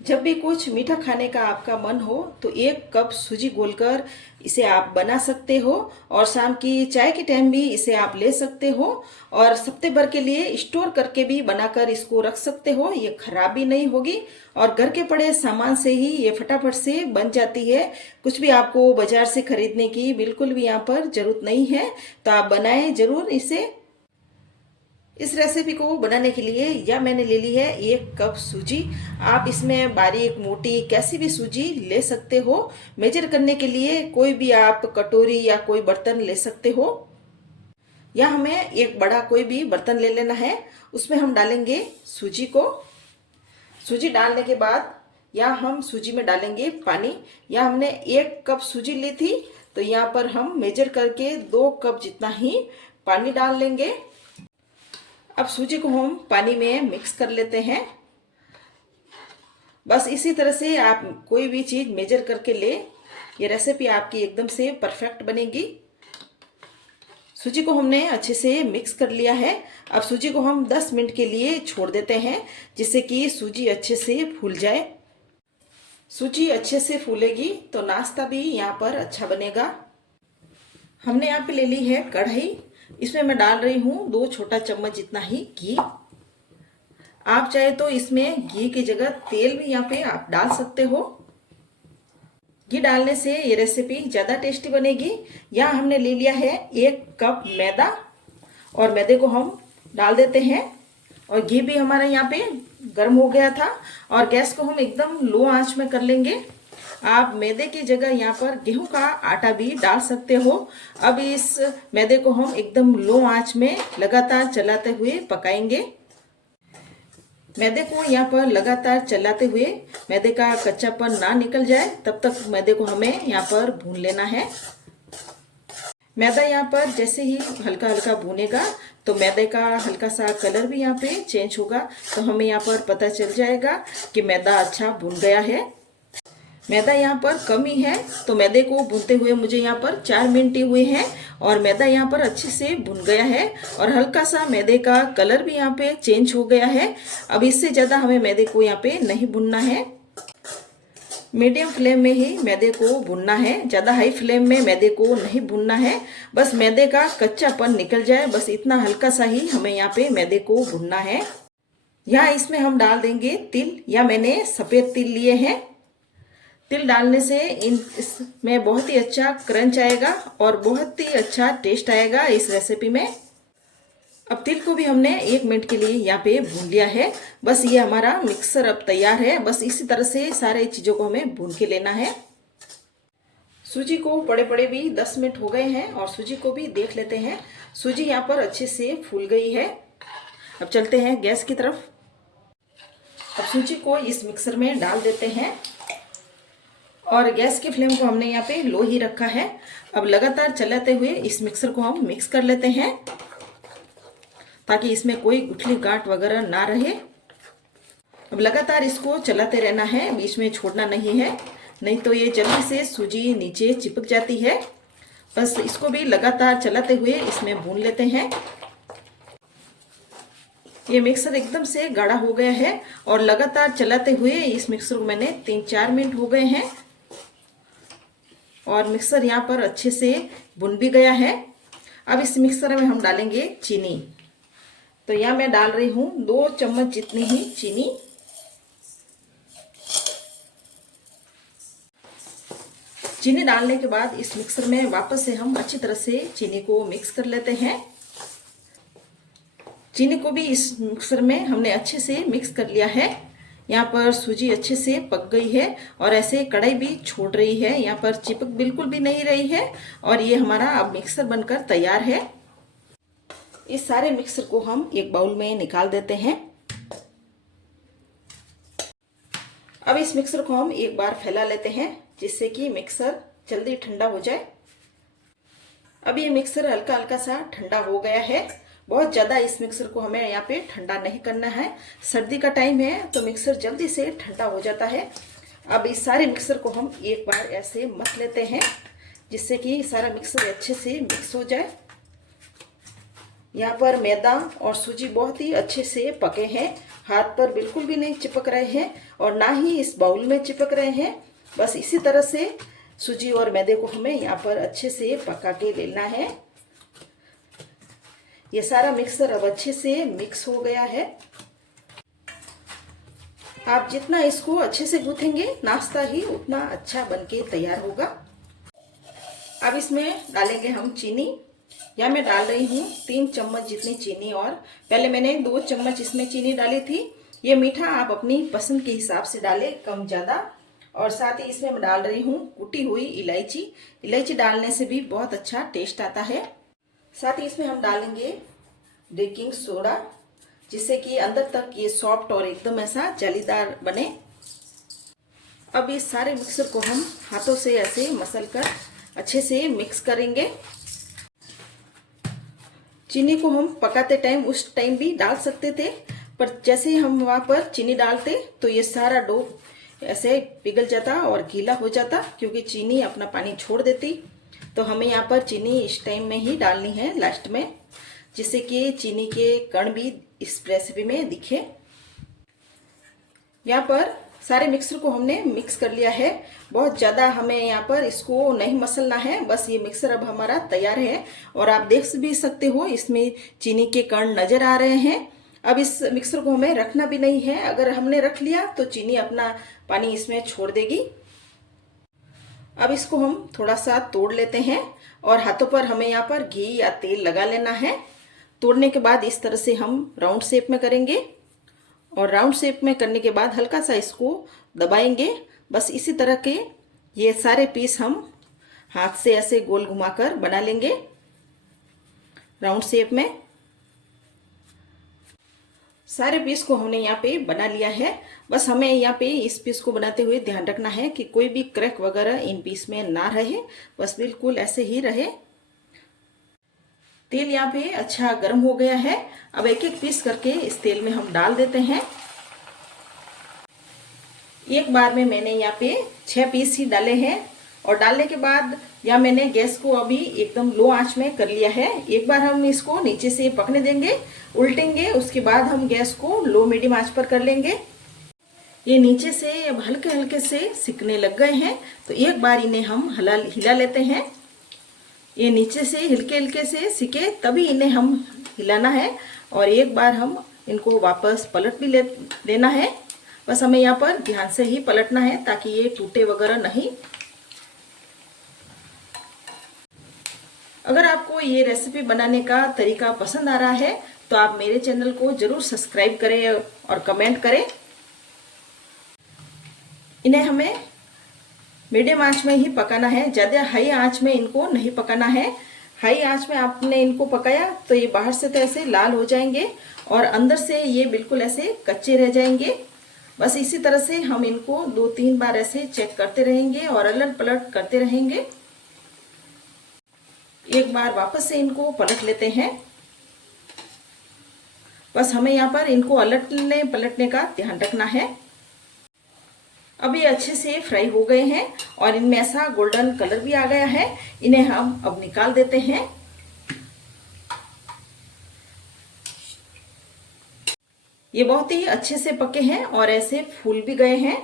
जब भी कुछ मीठा खाने का आपका मन हो तो 1 कप सूजी घोलकर इसे आप बना सकते हो और शाम की चाय के टाइम भी इसे आप ले सकते हो और हफ्ते भर के लिए स्टोर करके भी बनाकर इसको रख सकते हो। ये खराब भी नहीं होगी और घर के पड़े सामान से ही ये फटाफट से बन जाती है। कुछ भी आपको बाजार से खरीदने की बिल्कुल भी यहाँ पर जरूरत नहीं है, तो आप बनाएं जरूर इसे। इस रेसिपी को बनाने के लिए यह मैंने ले ली है 1 कप सूजी। आप इसमें बारीक मोटी कैसी भी सूजी ले सकते हो। मेजर करने के लिए कोई भी आप कटोरी या कोई बर्तन ले सकते हो, या हमें एक बड़ा कोई भी बर्तन ले लेना है। उसमें हम डालेंगे सूजी को। सूजी डालने के बाद या हम सूजी में डालेंगे पानी। या हमने 1 कप सूजी ली थी, तो यहाँ पर हम मेजर करके 2 कप जितना ही पानी डाल लेंगे। अब सूजी को हम पानी में मिक्स कर लेते हैं। बस इसी तरह से आप कोई भी चीज मेजर करके ले, ये रेसिपी आपकी एकदम से परफेक्ट बनेगी। सूजी को हमने अच्छे से मिक्स कर लिया है। अब सूजी को हम 10 मिनट के लिए छोड़ देते हैं, जिससे कि सूजी अच्छे से फूल जाए। सूजी अच्छे से फूलेगी तो नाश्ता भी यहाँ पर अच्छा बनेगा। हमने यहाँ पे ले ली है कढ़ाई। इसमें मैं डाल रही हूँ 2 छोटा चम्मच जितना ही घी। आप चाहे तो इसमें घी की जगह तेल भी यहाँ पे आप डाल सकते हो। घी डालने से ये रेसिपी ज़्यादा टेस्टी बनेगी। यहाँ हमने ले लिया है 1 कप मैदा और मैदे को हम डाल देते हैं। और घी भी हमारा यहाँ पे गर्म हो गया था और गैस को हम एकदम लो आंच में कर लेंगे। आप मैदे की जगह यहाँ पर गेहूं का आटा भी डाल सकते हो। अब इस मैदे को हम एकदम लो आंच में लगातार चलाते हुए पकाएंगे। मैदे को यहाँ पर लगातार चलाते हुए मैदे का कच्चापन ना निकल जाए तब तक मैदे को हमें यहाँ पर भून लेना है। मैदा यहाँ पर जैसे ही हल्का हल्का भूनेगा तो मैदे का हल्का सा कलर भी यहाँ पे चेंज होगा, तो हमें यहाँ पर पता चल जाएगा कि मैदा अच्छा भून गया है। मैदा यहाँ पर कम ही है, तो मैदे को भूनते हुए मुझे यहाँ पर 4 मिनट ही हुए हैं और मैदा यहाँ पर अच्छे से भुन गया है और हल्का सा मैदे का कलर भी यहाँ पे चेंज हो गया है। अब इससे ज़्यादा हमें मैदे को यहाँ पे नहीं भुनना है। मीडियम फ्लेम में ही मैदे को भुनना है, ज़्यादा हाई फ्लेम में मैदे को नहीं भुनना है। बस मैदे का कच्चापन निकल जाए, बस इतना हल्का सा ही हमें यहाँ पे मैदे को भुनना है। यहाँ इसमें हम डाल देंगे तिल, या मैंने सफ़ेद तिल लिए हैं। तिल डालने से इसमें बहुत ही अच्छा क्रंच आएगा और बहुत ही अच्छा टेस्ट आएगा इस रेसिपी में। अब तिल को भी हमने 1 मिनट के लिए यहाँ पे भून लिया है। बस ये हमारा मिक्सर अब तैयार है। बस इसी तरह से सारे चीज़ों को हमें भून के लेना है। सूजी को पड़े पड़े भी 10 मिनट हो गए हैं और सूजी को भी देख लेते हैं। सूजी यहाँ पर अच्छे से फूल गई है। अब चलते हैं गैस की तरफ। अब सूजी को इस मिक्सर में डाल देते हैं और गैस की फ्लेम को हमने यहाँ पे लो ही रखा है। अब लगातार चलाते हुए इस मिक्सर को हम मिक्स कर लेते हैं, ताकि इसमें कोई गुठली गांठ वगैरह ना रहे। अब लगातार इसको चलाते रहना है, बीच में छोड़ना नहीं है, नहीं तो ये जल्दी से सूजी नीचे चिपक जाती है। बस इसको भी लगातार चलाते हुए इसमें भून लेते हैं। ये मिक्सर एकदम से गाढ़ा हो गया है और लगातार चलाते हुए इस मिक्सर को मैंने 3-4 मिनट हो गए हैं और मिक्सर यहाँ पर अच्छे से भुन भी गया है। अब इस मिक्सर में हम डालेंगे चीनी। तो यहाँ मैं डाल रही हूँ 2 चम्मच जितनी ही चीनी। चीनी डालने के बाद इस मिक्सर में वापस से हम अच्छी तरह से चीनी को मिक्स कर लेते हैं। चीनी को भी इस मिक्सर में हमने अच्छे से मिक्स कर लिया है। यहाँ पर सूजी अच्छे से पक गई है और ऐसे कढ़ाई भी छोड़ रही है, यहाँ पर चिपक बिल्कुल भी नहीं रही है और ये हमारा अब मिक्सर बनकर तैयार है। इस सारे मिक्सर को हम एक बाउल में निकाल देते हैं। अब इस मिक्सर को हम एक बार फैला लेते हैं, जिससे कि मिक्सर जल्दी ठंडा हो जाए। अब ये मिक्सर हल्का हल्का सा ठंडा हो गया है। बहुत ज़्यादा इस मिक्सर को हमें यहाँ पे ठंडा नहीं करना है। सर्दी का टाइम है तो मिक्सर जल्दी से ठंडा हो जाता है। अब इस सारे मिक्सर को हम एक बार ऐसे मथ लेते हैं, जिससे कि सारा मिक्सर अच्छे से मिक्स हो जाए। यहाँ पर मैदा और सूजी बहुत ही अच्छे से पके हैं। हाथ पर बिल्कुल भी नहीं चिपक रहे हैं और ना ही इस बाउल में चिपक रहे हैं। बस इसी तरह से सूजी और मैदे को हमें यहाँ पर अच्छे से पका के लेना है। ये सारा मिक्सर अब अच्छे से मिक्स हो गया है। आप जितना इसको अच्छे से गूंथेंगे नाश्ता ही उतना अच्छा बनके तैयार होगा। अब इसमें डालेंगे हम चीनी। यहाँ मैं डाल रही हूँ 3 चम्मच जितनी चीनी, और पहले मैंने 2 चम्मच इसमें चीनी डाली थी। ये मीठा आप अपनी पसंद के हिसाब से डालें, कम ज़्यादा। और साथ ही इसमें मैं डाल रही हूँ कुटी हुई इलायची। इलायची डालने से भी बहुत अच्छा टेस्ट आता है। साथ ही इसमें हम डालेंगे बेकिंग सोडा, जिससे कि अंदर तक ये सॉफ्ट और एकदम ऐसा जालीदार बने। अब इस सारे मिक्सर को हम हाथों से ऐसे मसल कर अच्छे से मिक्स करेंगे। चीनी को हम पकाते टाइम उस टाइम भी डाल सकते थे, पर जैसे ही हम वहाँ पर चीनी डालते तो ये सारा डो ऐसे पिघल जाता और गीला हो जाता, क्योंकि चीनी अपना पानी छोड़ देती। तो हमें यहाँ पर चीनी इस टाइम में ही डालनी है, लास्ट में, जिससे कि चीनी के कण भी इस रेसिपी में दिखे। यहाँ पर सारे मिक्सर को हमने मिक्स कर लिया है। बहुत ज़्यादा हमें यहाँ पर इसको नहीं मसलना है, बस ये मिक्सर अब हमारा तैयार है। और आप देख भी सकते हो इसमें चीनी के कण नज़र आ रहे हैं। अब इस मिक्सर को हमें रखना भी नहीं है, अगर हमने रख लिया तो चीनी अपना पानी इसमें छोड़ देगी। अब इसको हम थोड़ा सा तोड़ लेते हैं और हाथों पर हमें यहाँ पर घी या तेल लगा लेना है। तोड़ने के बाद इस तरह से हम राउंड शेप में करेंगे, और राउंड शेप में करने के बाद हल्का सा इसको दबाएंगे। बस इसी तरह के ये सारे पीस हम हाथ से ऐसे गोल घुमाकर बना लेंगे राउंड शेप में। सारे पीस को हमने यहाँ पे बना लिया है। बस हमें यहाँ पे इस पीस को बनाते हुए ध्यान रखना है कि कोई भी क्रैक वगैरह इन पीस में ना रहे, बस बिल्कुल ऐसे ही रहे। तेल यहाँ पे अच्छा गर्म हो गया है। अब एक एक पीस करके इस तेल में हम डाल देते हैं। एक बार में मैंने यहाँ पे 6 पीस ही डाले हैं, और डालने के बाद यहाँ मैंने गैस को अभी एकदम लो आंच में कर लिया है। एक बार हम इसको नीचे से पकने देंगे, उल्टेंगे, उसके बाद हम गैस को लो मीडियम आंच पर कर लेंगे। ये नीचे से अब हल्के हल्के से सिकने लग गए हैं, तो एक बार इन्हें हम हिला लेते हैं। ये नीचे से हल्के हल्के से सिके तभी इन्हें हम हिलाना है, और एक बार हम इनको वापस पलट भी लेना है। बस हमें यहाँ पर ध्यान से ही पलटना है ताकि ये टूटे वगैरह नहीं। अगर आपको ये रेसिपी बनाने का तरीका पसंद आ रहा है तो आप मेरे चैनल को जरूर सब्सक्राइब करें और कमेंट करें। इन्हें हमें मीडियम आंच में ही पकाना है, ज़्यादा हाई आंच में इनको नहीं पकाना है। हाई आंच में आपने इनको पकाया तो ये बाहर से तो ऐसे लाल हो जाएंगे और अंदर से ये बिल्कुल ऐसे कच्चे रह जाएंगे। बस इसी तरह से हम इनको 2-3 बार ऐसे चेक करते रहेंगे और अलट पलट करते रहेंगे। एक बार वापस से इनको पलट लेते हैं। बस हमें यहाँ पर इनको अलटने पलटने का ध्यान रखना है। अब ये अच्छे से फ्राई हो गए हैं और इनमें ऐसा गोल्डन कलर भी आ गया है। इन्हें हम अब निकाल देते हैं। ये बहुत ही अच्छे से पके हैं और ऐसे फूल भी गए हैं।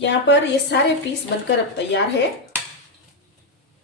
यहाँ पर ये सारे पीस बनकर अब तैयार है।